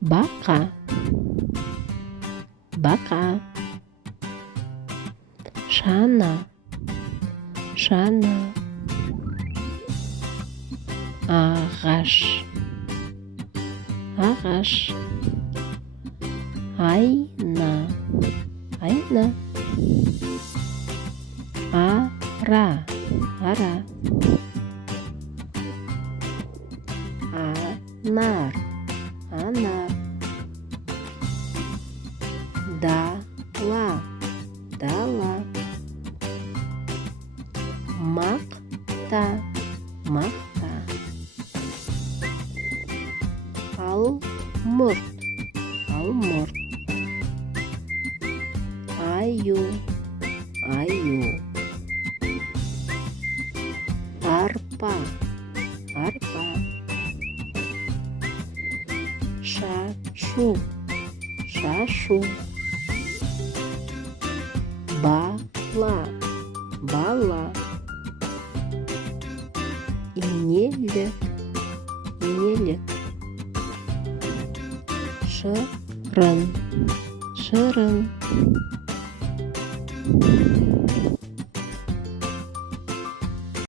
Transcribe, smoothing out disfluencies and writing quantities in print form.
Бақа, бақа. Шана, шана. Ағаш, ағаш. Айна, айна. Ара, ара. Анар, анар. Дала, дала. Мақта, мақта. Алмұрт, алмұрт. Аю, аю. Арпа, арпа. Шашу, шашу. Бала, бала. Инелік, инелік. Шырын, шырын.